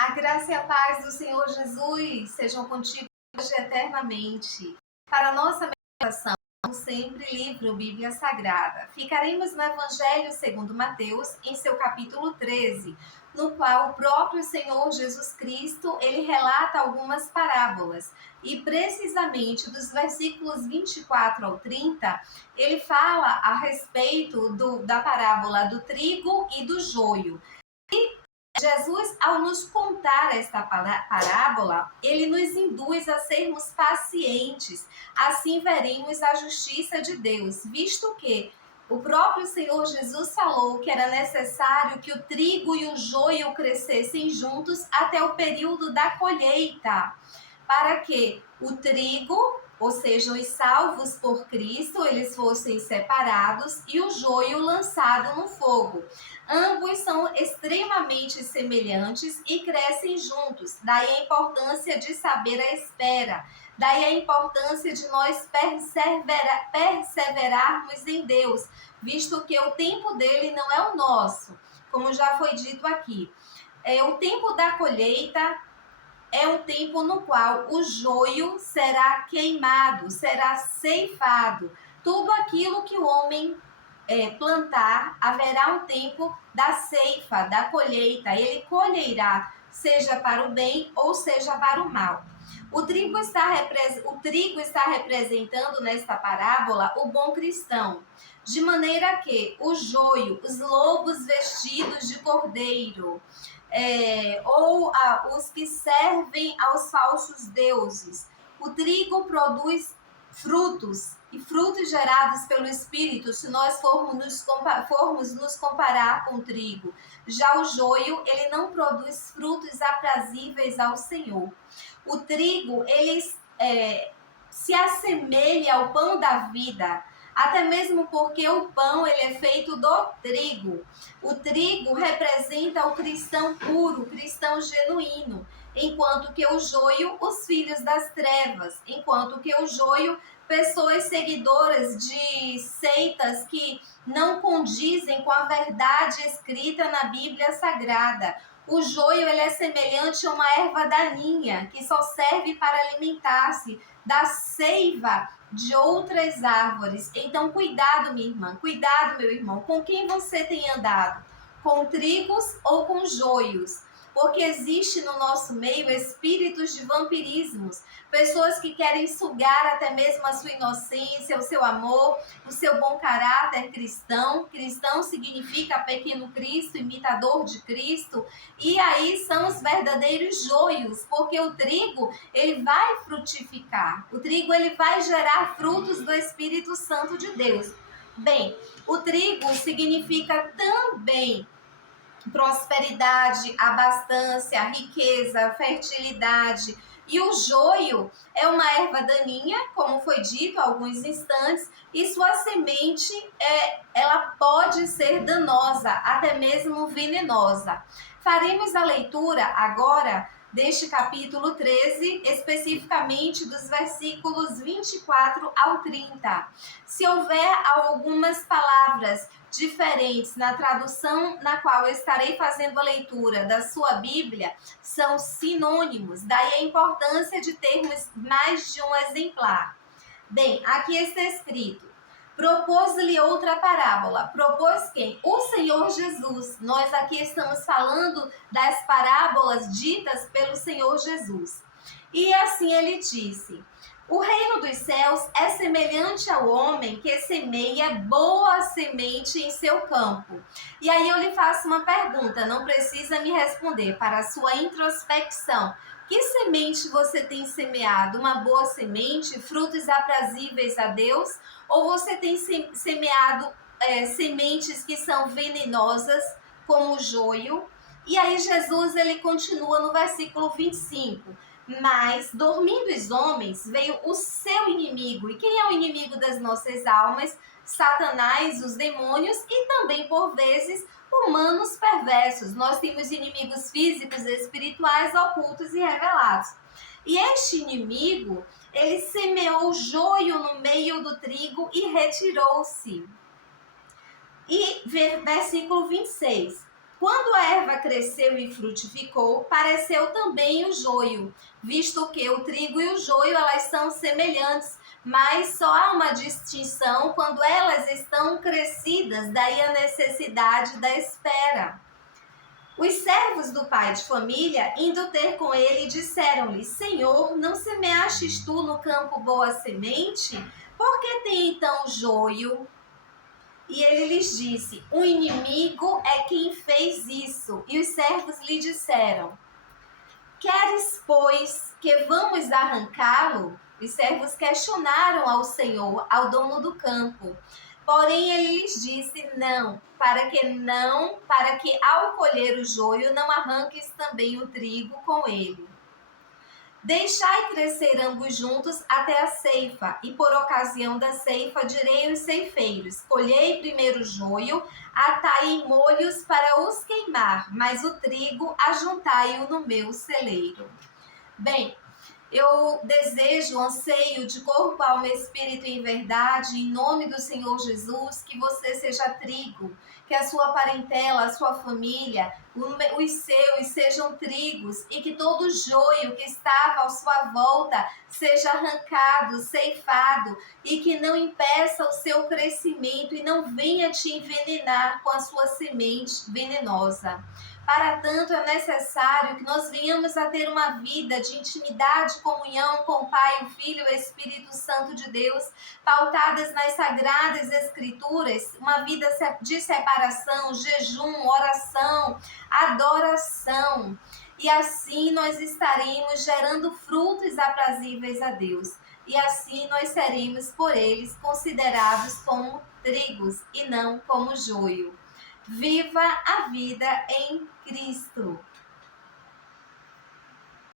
A graça e a paz do Senhor Jesus sejam contigo hoje eternamente. Para a nossa meditação, sempre livro Bíblia Sagrada. Ficaremos no Evangelho segundo Mateus, em seu capítulo 13, no qual o próprio Senhor Jesus Cristo, ele relata algumas parábolas. E precisamente dos versículos 24 ao 30, ele fala a respeito da parábola do trigo e do joio. Jesus, ao nos contar esta parábola, ele nos induz a sermos pacientes. Assim veremos a justiça de Deus, visto que o próprio Senhor Jesus falou que era necessário que o trigo e o joio crescessem juntos até o período da colheita, para que o trigo, ou seja, os salvos por Cristo, eles fossem separados e o joio lançado no fogo. Ambos são extremamente semelhantes e crescem juntos. Daí a importância de saber a espera. Daí a importância de nós perseverarmos em Deus, visto que o tempo dele não é o nosso, como já foi dito aqui. O tempo da colheita é um tempo no qual o joio será queimado, será ceifado. Tudo aquilo que o homem plantar, haverá um tempo da ceifa, da colheita. Ele colherá, seja para o bem ou seja para o mal. O trigo está representando nesta parábola o bom cristão, de maneira que o joio, os lobos vestidos de cordeiro, os que servem aos falsos deuses. O trigo produz frutos, e frutos gerados pelo Espírito, se nós formos nos comparar com o trigo. Já o joio, ele não produz frutos aprazíveis ao Senhor. O trigo, ele se assemelha ao pão da vida, até mesmo porque o pão ele é feito do trigo. O trigo representa o cristão puro, o cristão genuíno, enquanto que o joio, os filhos das trevas, enquanto que o joio, pessoas seguidoras de seitas que não condizem com a verdade escrita na Bíblia Sagrada. O joio ele é semelhante a uma erva daninha que só serve para alimentar-se da seiva de outras árvores. Então, cuidado, minha irmã, cuidado, meu irmão, com quem você tem andado, com trigos ou com joios. Porque existe no nosso meio espíritos de vampirismos, pessoas que querem sugar até mesmo a sua inocência, o seu amor, o seu bom caráter cristão. Cristão significa pequeno Cristo, imitador de Cristo. E aí são os verdadeiros joios, porque o trigo, ele vai frutificar. O trigo, ele vai gerar frutos do Espírito Santo de Deus. Bem, o trigo significa também prosperidade, abastança, riqueza, fertilidade. E o joio é uma erva daninha, como foi dito há alguns instantes, e sua semente ela pode ser danosa, até mesmo venenosa. Faremos a leitura agora deste capítulo 13, especificamente dos versículos 24 ao 30. Se houver algumas palavras diferentes na tradução na qual eu estarei fazendo a leitura da sua Bíblia, são sinônimos, daí a importância de termos mais de um exemplar. Bem, aqui está escrito: propôs-lhe outra parábola. Propôs quem? O Senhor Jesus. Nós aqui estamos falando das parábolas ditas pelo Senhor Jesus. E assim ele disse: o reino dos céus é semelhante ao homem que semeia boa semente em seu campo. E aí eu lhe faço uma pergunta, não precisa me responder, para a sua introspecção. Que semente você tem semeado? Uma boa semente, frutos aprazíveis a Deus? Ou você tem semeado sementes que são venenosas, como o joio? E aí Jesus ele continua no versículo 25. Mas, dormindo os homens, veio o seu inimigo. E quem é o inimigo das nossas almas? Satanás, os demônios e também, por vezes, humanos perversos. Nós temos inimigos físicos, espirituais, ocultos e revelados. E este inimigo, ele semeou joio no meio do trigo e retirou-se. E versículo 26. Quando a erva cresceu e frutificou, pareceu também o joio, visto que o trigo e o joio elas são semelhantes, mas só há uma distinção quando elas estão crescidas, daí a necessidade da espera. Os servos do pai de família, indo ter com ele, disseram-lhe: Senhor, não semeastes tu no campo boa semente? Por que tem então joio? E ele lhes disse: O inimigo é quem fez isso. E os servos lhe disseram: Queres, pois, que vamos arrancá-lo? Os servos questionaram ao Senhor, ao dono do campo. Porém ele lhes disse: para que ao colher o joio não arranques também o trigo com ele. Deixai crescer ambos juntos até a ceifa, e por ocasião da ceifa direi aos ceifeiros: colhei primeiro o joio, atai em molhos para os queimar, mas o trigo ajuntai-o no meu celeiro. Bem, eu desejo, anseio de corpo, alma, espírito e verdade, em nome do Senhor Jesus, que você seja trigo, que a sua parentela, a sua família, os seus sejam trigos e que todo joio que estava à sua volta seja arrancado, ceifado e que não impeça o seu crescimento e não venha te envenenar com a sua semente venenosa. Para tanto, é necessário que nós venhamos a ter uma vida de intimidade, comunhão com o Pai, o Filho e o Espírito Santo de Deus, pautadas nas Sagradas Escrituras, uma vida de separação, jejum, oração, adoração. E assim nós estaremos gerando frutos aprazíveis a Deus. E assim nós seremos por eles considerados como trigos e não como joio. Viva a vida em Cristo!